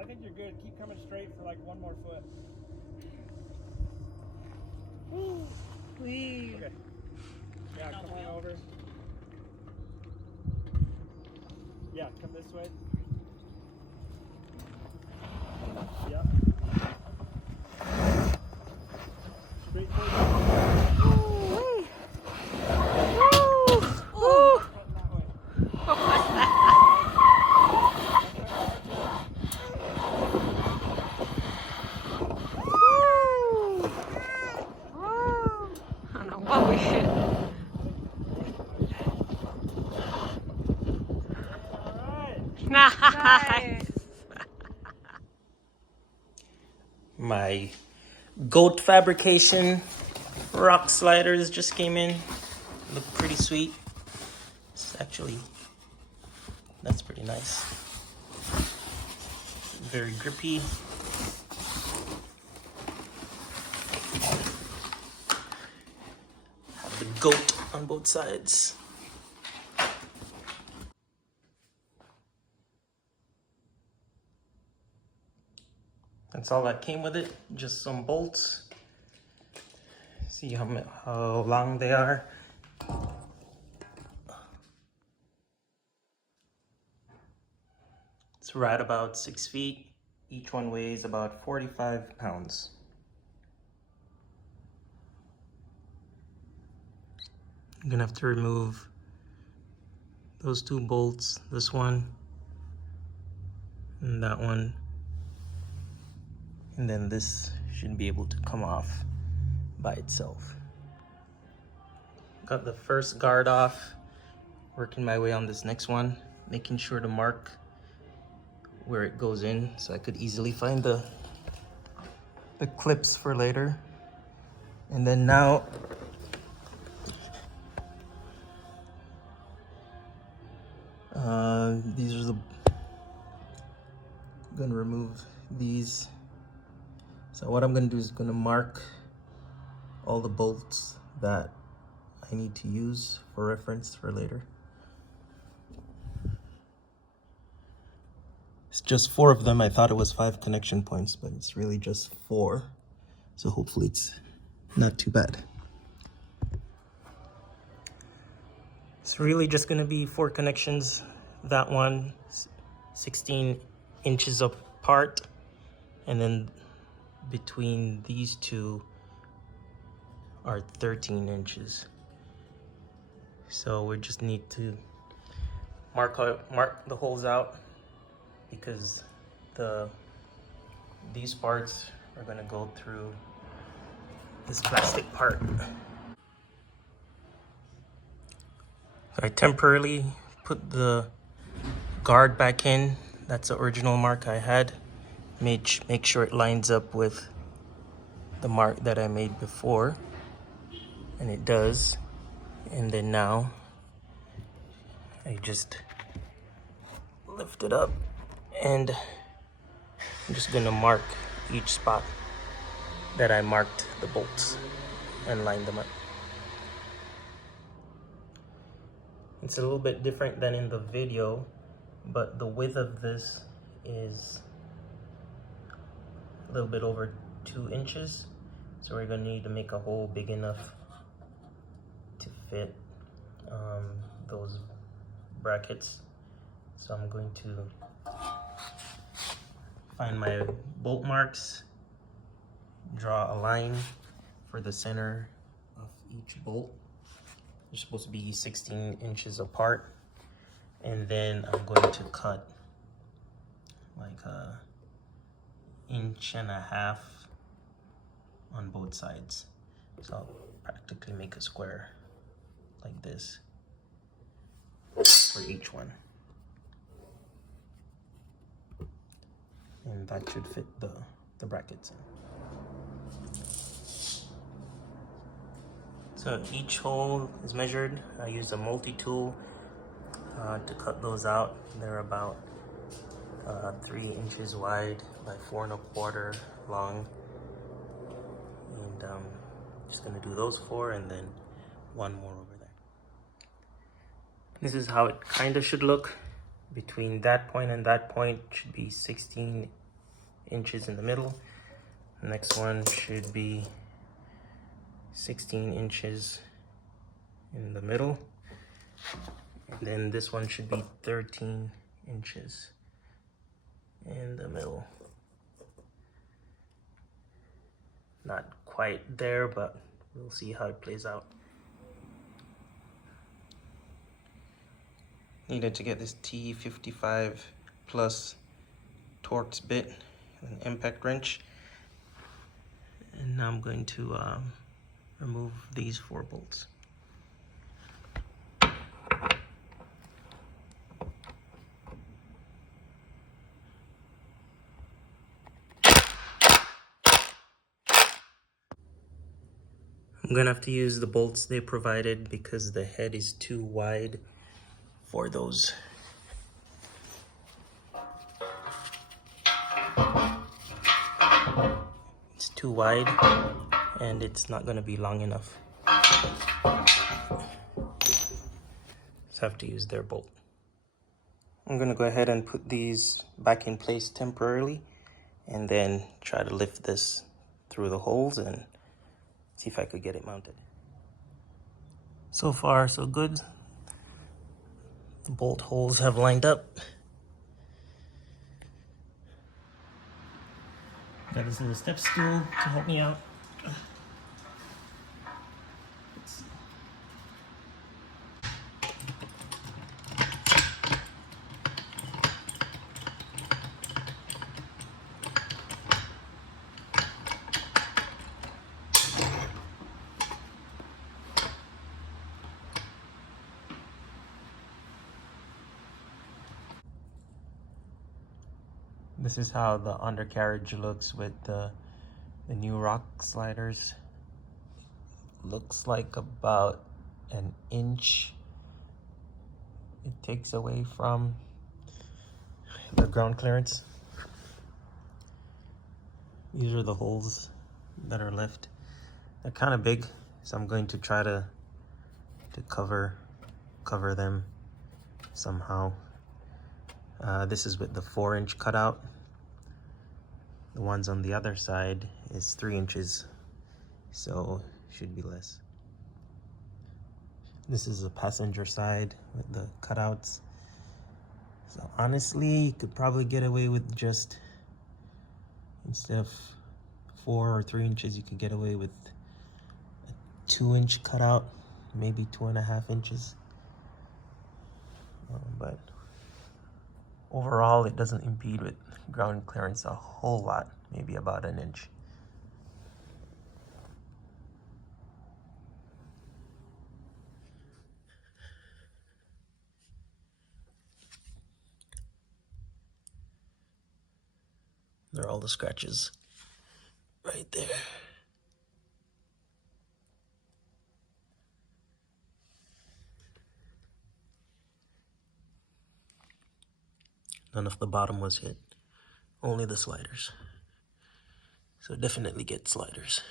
I think you're good. Keep coming straight for like one more foot. Wee. Okay. Yeah, coming over. Yeah, come this way. Yep. Straight forward. Woo. Woo. Cutting that way. I don't know what we should. Nice. My Goat.fabrication rock sliders just came in. Look pretty sweet. It's actually, that's pretty nice. Very grippy. Have the goat on both sides. That's all that came with it, just some bolts. See how long they are. It's right about 6 feet. Each one weighs about 45 pounds. I'm gonna have to remove those two bolts, this one and that one. And then this should be able to come off by itself. Got the first guard off, working my way on this next one, making sure to mark where it goes in so I could easily find the clips for later. And then now these are I'm gonna remove these. So what I'm gonna do is gonna mark all the bolts that I need to use for reference for later. It's just 4 of them. I thought it was 5 connection points, but it's really just 4. So hopefully it's not too bad. It's really just gonna be 4 connections. That one, 16 inches apart, and then between these two are 13 inches. So we just need to mark the holes out, because these parts are gonna go through this plastic part. So I temporarily put the guard back in. That's the original mark I had. Make sure it lines up with the mark that I made before, and it does. And then now I just lift it up, and I'm just gonna mark each spot that I marked the bolts and line them up. It's a little bit different than in the video, but the width of this is a little bit over 2 inches. So we're gonna need to make a hole big enough to fit those brackets. So I'm going to find my bolt marks, draw a line for the center of each bolt. They're supposed to be 16 inches apart. And then I'm going to cut like 1.5 inches on both sides. So I'll practically make a square like this for each one. And that should fit the brackets in. So each hole is measured. I used a multi-tool to cut those out. They're about 3 inches wide by 4 1/4 long. And just gonna do those 4 and then 1 more over there. This is how it kind of should look. Between that point and that point should be 16 inches in the middle. The next one should be 16 inches in the middle. And then this one should be 13 inches in the middle. Not quite there, but we'll see how it plays out. Needed to get this T55 plus Torx bit, an impact wrench. And now I'm going to remove these 4 bolts. I'm gonna have to use the bolts they provided because the head is too wide for those. It's too wide and it's not gonna be long enough. Just have to use their bolt. I'm gonna go ahead and put these back in place temporarily and then try to lift this through the holes and see if I could get it mounted. So far, so good. The bolt holes have lined up. Got this little step stool to help me out. Let's see. This is how the undercarriage looks with the new Rock Sliders. Looks like about an inch it takes away from the ground clearance. These are the holes that are left. They're kind of big, so I'm going to try to cover them somehow. This is with the 4-inch cutout. The ones on the other side is 3 inches, so should be less. This is the passenger side with the cutouts. So honestly, you could probably get away with just, instead of 4 or 3 inches, you could get away with a 2-inch cutout, maybe 2.5 inches. But overall, it doesn't impede with ground clearance a whole lot, maybe about an inch. There are all the scratches right there. None of the bottom was hit, only the sliders. So definitely get sliders.